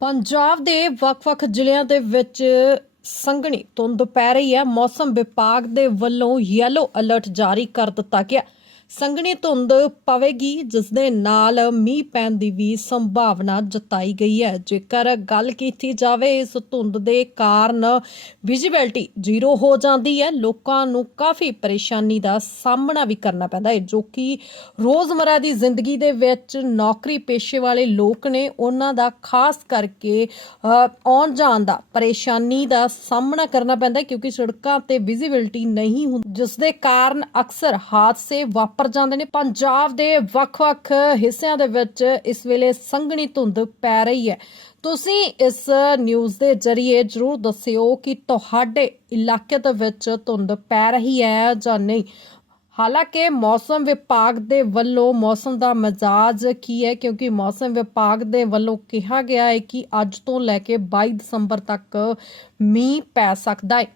ਪੰਜਾਬ ਦੇ ਵੱਖ-ਵੱਖ ਜ਼ਿਲ੍ਹਿਆਂ ਦੇ ਵਿੱਚ ਸੰਘਣੀ ਧੁੰਦ ਪੈ ਰਹੀ ਹੈ। ਮੌਸਮ ਵਿਭਾਗ ਦੇ ਵੱਲੋਂ ਯੈਲੋ ਅਲਰਟ ਜਾਰੀ ਕਰ ਦਿੱਤਾ ਗਿਆ। ਸੰਘਣੀ ਧੁੰਦ ਪਵੇਗੀ ਜਿਸ ਦੇ ਨਾਲ ਮੀਂਹ ਪੈਣ ਦੀ ਵੀ ਸੰਭਾਵਨਾ ਜਤਾਈ ਗਈ ਹੈ। ਜੇਕਰ ਗੱਲ ਕੀਤੀ ਜਾਵੇ, ਇਸ ਧੁੰਦ ਦੇ ਕਾਰਨ ਵਿਜ਼ਿਬਿਲਟੀ ਜ਼ੀਰੋ ਹੋ ਜਾਂਦੀ ਹੈ। ਲੋਕਾਂ ਨੂੰ ਕਾਫੀ ਪਰੇਸ਼ਾਨੀ ਦਾ ਸਾਹਮਣਾ ਵੀ ਕਰਨਾ ਪੈਂਦਾ ਹੈ, ਜੋ ਕਿ ਰੋਜ਼ਮਰਾ ਦੀ ਜ਼ਿੰਦਗੀ ਦੇ ਵਿੱਚ ਨੌਕਰੀ ਪੇਸ਼ੇ ਵਾਲੇ ਲੋਕ ਨੇ ਉਹਨਾਂ ਦਾ ਖਾਸ ਕਰਕੇ ਆਉਣ ਜਾਣ ਦਾ ਪਰੇਸ਼ਾਨੀ ਦਾ ਸਾਹਮਣਾ ਕਰਨਾ ਪੈਂਦਾ ਕਿਉਂਕਿ ਸੜਕਾਂ ਤੇ ਵਿਜ਼ਿਬਿਲਟੀ ਨਹੀਂ ਹੁੰਦੀ ਜਿਸ ਦੇ ਕਾਰਨ ਅਕਸਰ ਹਾਦਸੇ ਵਾਪਰ ਜਾਂਦੇ ਨੇ। ਪੰਜਾਬ ਦੇ ਵੱਖ-ਵੱਖ ਹਿੱਸਿਆਂ ਦੇ ਵਿੱਚ ਇਸ ਵੇਲੇ ਸੰਘਣੀ ਧੁੰਦ ਪੈ ਰਹੀ ਹੈ। ਤੁਸੀਂ ਇਸ ਨਿਊਜ਼ ਦੇ ਜ਼ਰੀਏ ਜਰੂਰ ਦੱਸਿਓ ਕਿ ਤੁਹਾਡੇ ਇਲਾਕੇ ਦੇ ਵਿੱਚ ਧੁੰਦ ਪੈ ਰਹੀ ਹੈ ਜਾਂ ਨਹੀਂ। ਹਾਲਾਂਕਿ ਮੌਸਮ ਵਿਭਾਗ ਦੇ ਵੱਲੋਂ ਮੌਸਮ ਦਾ ਮਿਜਾਜ ਕੀ ਹੈ? ਕਿਉਂਕਿ ਮੌਸਮ ਵਿਭਾਗ ਦੇ ਵੱਲੋਂ ਕਿਹਾ ਗਿਆ ਹੈ ਕਿ ਅੱਜ ਤੋਂ ਲੈ ਕੇ 22 ਦਸੰਬਰ ਤੱਕ ਮੀਂਹ ਪੈ ਸਕਦਾ ਹੈ।